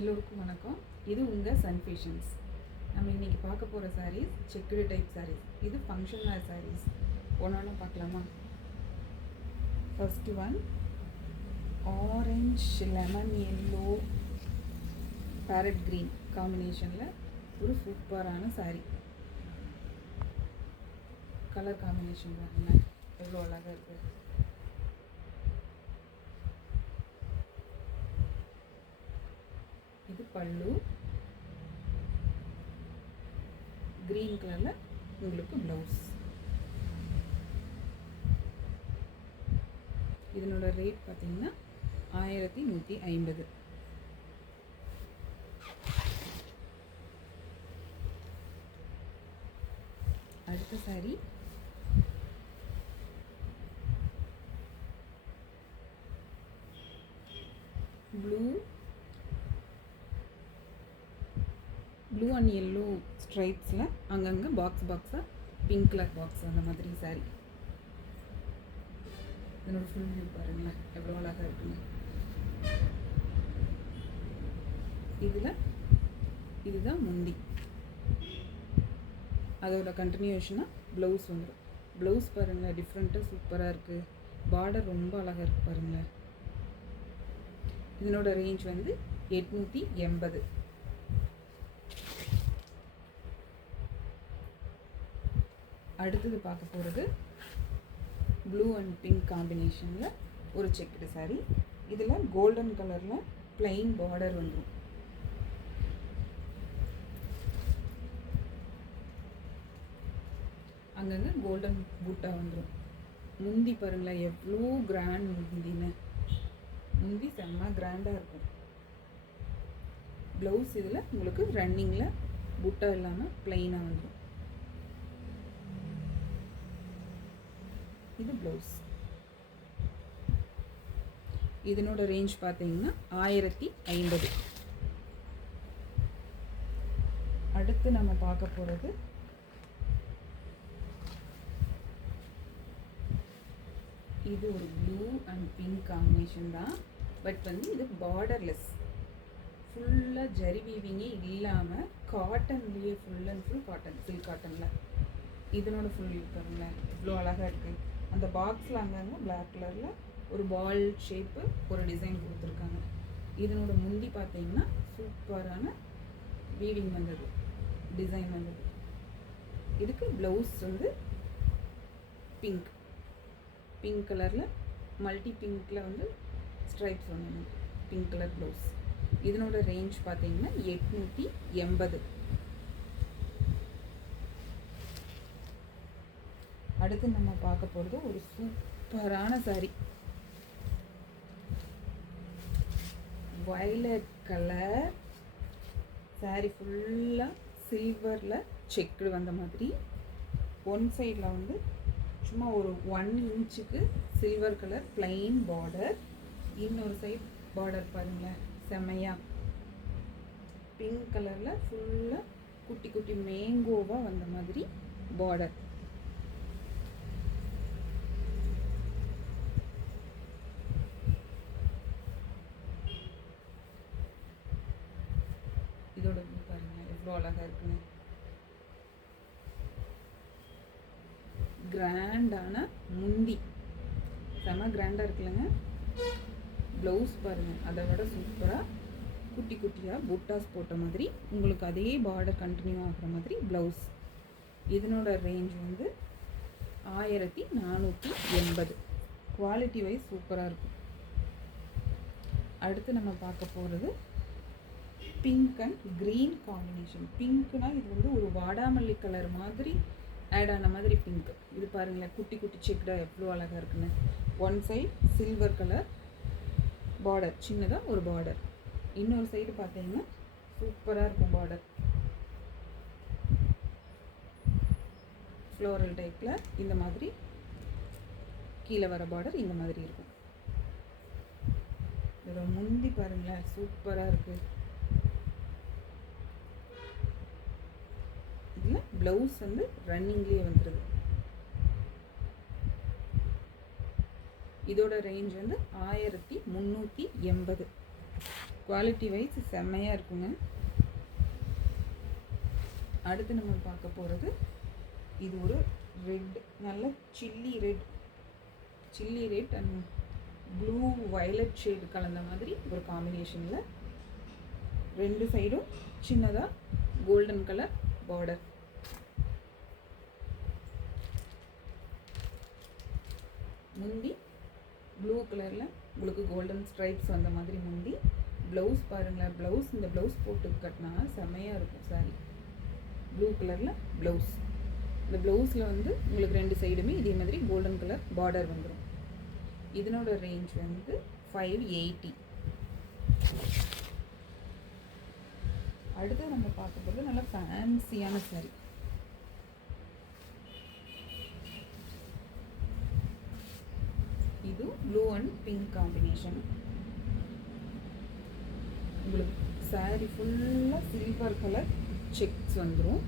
எல்லோருக்கும் வணக்கம். இது உங்கள் சன் ஃபேஷன்ஸ். நம்ம இன்றைக்கி பார்க்க போகிற சாரீஸ் செக்குடு டைப் சாரீஸ். இது ஃபங்க்ஷன் வேர் சாரீஸ். ஒன்று பார்க்கலாமா? First one orange lemon yellow farad green காம்பினேஷனில் ஒரு சூப்பரான சாரீ. கலர் காம்பினேஷன் பாருங்க எவ்வளோ அழகாக இருக்குது. இது பல்லு கிரீன் கலரில் உங்களுக்கு ப்ளவுஸ். இதனோட ரேட் பார்த்தீங்கன்னா 1150. அடுத்த சாரி ப்ளூ அண்ட் எல்லோ ஸ்ட்ரைப்ஸில் அங்கங்கே பாக்ஸாக பிங்க் கலர் பாக்ஸ் அந்த மாதிரி சாரீ. இதனோட ஃபுல் வியூ பாருங்களேன் எவ்வளோ அழகாக இருக்குங்க. இதுதான் முந்தி. அதோட கண்டினியூஷனாக ப்ளவுஸ் வந்துடும். ப்ளவுஸ் பாருங்களேன் டிஃப்ரெண்ட்டாக சூப்பராக இருக்குது. பார்டர் ரொம்ப அழகாக இருக்குது பாருங்களேன். இதனோட ரேஞ்ச் வந்து 880. அடுத்தது பார்க்க போகிறது ப்ளூ அண்ட் பிங்க் காம்பினேஷனில் ஒரு செக்குடு சாரீ. இதில் கோல்டன் கலரில் பிளெயின் பார்டர் வந்துடும். அங்கங்கே கோல்டன் பூட்டா வந்துடும். முந்தி பாருங்களேன் எவ்வளோ கிராண்ட் முந்தின்னு. முந்தி செம்ம கிராண்டாக இருக்கும். ப்ளவுஸ் இதில் உங்களுக்கு ரன்னிங்கில் பூட்டா இல்லாமல் பிளெயினாக வந்துடும். இது ப்ளவுஸ். இதனோட ரேஞ்ச் பார்த்தீங்கன்னா 1050. அடுத்து நம்ம பார்க்க போகிறது இது ஒரு ப்ளூ அண்ட் பிங்க் காம்பினேஷன் தான். பட் வந்து இது பார்டர்லெஸ், ஃபுல்லாக ஜரி வீவிங்கே இல்லாமல் காட்டன்லேயே full and full cotton, silk காட்டனில். இதனோட ஃபுல் பாருங்களேன் இவ்வளோ அழகாக இருக்குது. அந்த பாக்ஸில் அங்கங்கே பிளாக் கலரில் ஒரு பால் ஷேப்பு ஒரு டிசைன் கொடுத்துருக்காங்க. இதனோட முந்தி பார்த்தீங்கன்னா சூப்பரான வீவிங் வந்தது, டிசைன் வந்தது. இதுக்கு ப்ளவுஸ் வந்து பிங்க் கலரில் மல்டி பிங்க்கில் வந்து ஸ்ட்ரைப்ஸ் வந்து பிங்க் கலர் ப்ளவுஸ். இதனோட ரேஞ்ச் பார்த்தீங்கன்னா 880. அடுத்து நம்ம பார்க்க போகிறது ஒரு சூப்பரான சாரீ. வயலட் கலர் சாரீ, ஃபுல்லாக சில்வரில் செக்குடு வந்த மாதிரி. ஒன் சைடில் வந்து சும்மா ஒரு 1 இன்ச்சுக்கு சில்வர் கலர் பிளெயின் பார்டர். இன்னொரு சைட் பார்டர் பாருங்களேன் செம்மையாக பிங்க் கலரில் ஃபுல்லாக குட்டி குட்டி மேங்கோவாக வந்த மாதிரி பார்டர். இதோட பாருங்க எவ்வளோ அழகாக இருக்குங்க. கிராண்டான முந்தி செம கிராண்டாக இருக்குல்லங்க. ப்ளவுஸ் பாருங்கள் அதை விட சூப்பராக குட்டி குட்டியாக புட்டாஸ் போட்ட மாதிரி உங்களுக்கு அதே பார்டர் கண்டினியூ ஆகிற மாதிரி ப்ளவுஸ். இதனோட ரேஞ்ச் வந்து 1480. குவாலிட்டி வைஸ் சூப்பராக இருக்கும். அடுத்து நம்ம பார்க்க போகிறது பிங்க் அண்ட் க்ரீன் காம்பினேஷன். பிங்க்னா இது வந்து ஒரு வாடாமல்லி கலர் மாதிரி ஆட் ஆன மாதிரி பிங்க். இது பாருங்களேன் குட்டி குட்டி செக்குடாக எவ்வளோ அழகாக இருக்குன்னு. One side silver colour border, சின்னதாக ஒரு பார்டர். இன்னொரு சைடு பார்த்தீங்கன்னா சூப்பராக இருக்கும் பார்டர். ஃப்ளோரல் டைப்பில் இந்த மாதிரி கீழே வர பார்டர் இந்த மாதிரி இருக்கும். இதோட முந்தி பாருங்களேன் சூப்பராக இருக்குது. இதில் ப்ளவுஸ் வந்து ரன்னிங்லேயே வந்துடுது. இதோட ரேஞ்ச் வந்து 1380. குவாலிட்டி வைஸ் செம்மையாக இருக்குங்க. அடுத்து நம்ம பார்க்க போகிறது இது ஒரு ரெட், நல்ல chilli red and blue violet shade கலந்த மாதிரி ஒரு காம்பினேஷனில் 2 சைடும் சின்னதாக கோல்டன் கலர் பார்டர். முந்தி ப்ளூ கலரில் உங்களுக்கு கோல்டன் ஸ்ட்ரைப்ஸ் வந்த மாதிரி முந்தி. ப்ளவுஸ் பாருங்களேன், இந்த ப்ளவுஸ் போட்டு கட்டினா செம்மையாக இருக்கும் சாரி. ப்ளூ கலரில் ப்ளவுஸ். இந்த ப்ளவுஸில் வந்து உங்களுக்கு 2 சைடுமே இதே மாதிரி கோல்டன் கலர் பார்டர் வந்துடும். இதனோட ரேஞ்ச் வந்து 580. அடுத்து நம்ம பார்க்க போகிறது நல்லா ஃபேன்சியான சாரி. இது ப்ளூ அண்ட் பிங்க் காம்பினேஷன். உங்களுக்கு சாரி ஃபுல்லாக சில்வர் கலர் செக்ஸ் வந்துடும்.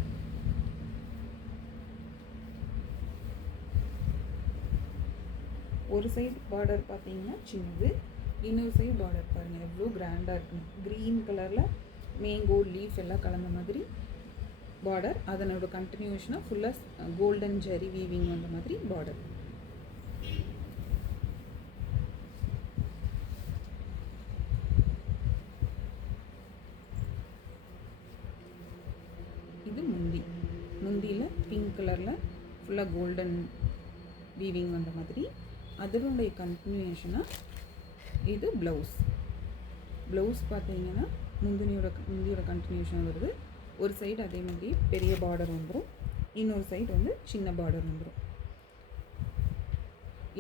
ஒரு சைடு பார்டர் பார்த்தீங்கன்னா சின்னது, இன்னொரு சைடு பார்டர் பாருங்கள் எவ்வளோ கிராண்டாக இருக்குங்க. க்ரீன் கலரில் மேங்கோ லீஃப் எல்லாம் கலந்த மாதிரி பார்டர். அதனோட கண்டினியூஷனாக ஃபுல்லாக கோல்டன் ஜெரி வீவிங் வந்த மாதிரி பார்டர். இது முந்தியில் பிங்க் கலரில் ஃபுல்லாக கோல்டன் வீவிங் வந்த மாதிரி. அதனுடைய கண்டினியூஷனாக இது ப்ளவுஸ் பார்த்தீங்கன்னா முந்தியோட கண்டினியூஷன் வருது. ஒரு சைடு அதே மாதிரி பெரிய பார்டர் வந்துடும், இன்னொரு சைடு வந்து சின்ன பார்டர் வந்துடும்.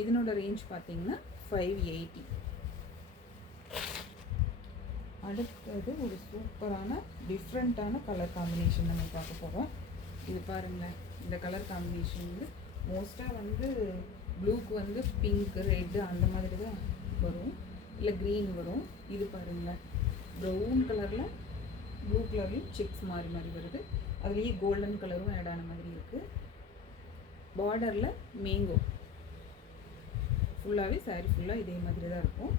இதனோட ரேஞ்ச் பார்த்தீங்கன்னா 580. அடுத்தது ஒரு சூப்பரான டிஃப்ரெண்ட்டான கலர் காம்பினேஷன் நம்ம பார்க்க போகிறோம். இது பாருங்கள், இந்த கலர் காம்பினேஷன் வந்து மோஸ்ட்டாக வந்து ப்ளூக்கு வந்து பிங்க் ரெட்டு அந்த மாதிரி தான் வரும், இல்லை க்ரீன் வரும். இது பாருங்களேன், ப்ரௌன் கலரில் ப்ளூ கலர்லேயும் செக்ஸ் மாறி வருது. அதுலேயே கோல்டன் கலரும் ஆட் ஆன மாதிரி இருக்குது. பார்டரில் மேங்கோ ஃபுல்லாகவே சாரி ஃபுல்லாக இதே மாதிரி தான் இருக்கும்.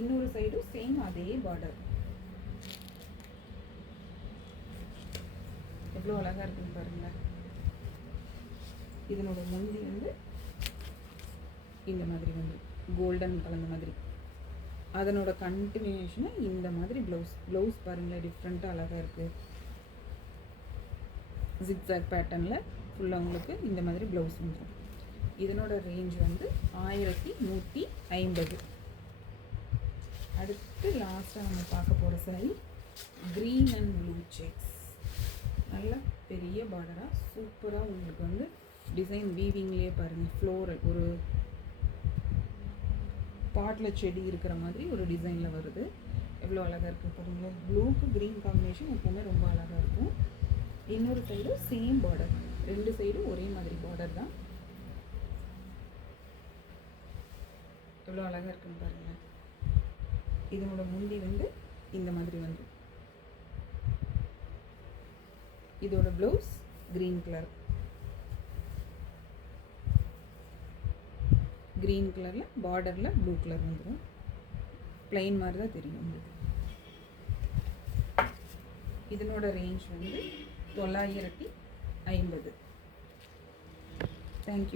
இன்னொரு சைடும் சேம் அதே பார்டர். எவ்வளோ அழகாக இருக்குன்னு பாருங்கள். இதனோட முந்தி வந்து இந்த மாதிரி வந்து கோல்டன் கலந்த மாதிரி. அதனோட கண்டினியூஷனாக இந்த மாதிரி ப்ளவுஸ் பாருங்களேன், டிஃப்ரெண்ட்டாக அழகாக இருக்குது. ஜிக்ஸாக் பேட்டர்னில் ஃபுல்லாக உங்களுக்கு இந்த மாதிரி ப்ளவுஸ் வந்துடும். இதனோட ரேஞ்ச் வந்து 1150. அடுத்து லாஸ்ட்டாக நம்ம பார்க்க போகிற sorry green and blue sex. நல்லா பெரிய பார்டராக சூப்பராக உங்களுக்கு வந்து டிசைன் வீவிங்லேயே பாருங்கள், ஃப்ளோரல் ஒரு பாட்டில் செடி இருக்கிற மாதிரி ஒரு டிசைனில் வருது. எவ்வளோ அழகாக இருக்குது பாருங்கள். ப்ளூக்கு க்ரீன் காம்பினேஷன் எப்போவுமே ரொம்ப அழகாக இருக்கும். இன்னொரு சைடு சேம் பார்டர், 2 சைடும் ஒரே மாதிரி பார்டர் தான். எவ்வளோ அழகாக இருக்குன்னு பாருங்கள். இதனோட முந்தி வந்து இந்த மாதிரி வந்து, இதோட ப்ளவுஸ் க்ரீன் கலரில் பார்டரில் ப்ளூ கலர் வந்துடும். பிளைன் மாதிரி தான் தெரியும் உங்களுக்கு. இதனோட ரேஞ்ச் வந்து 950. தேங்க்யூ.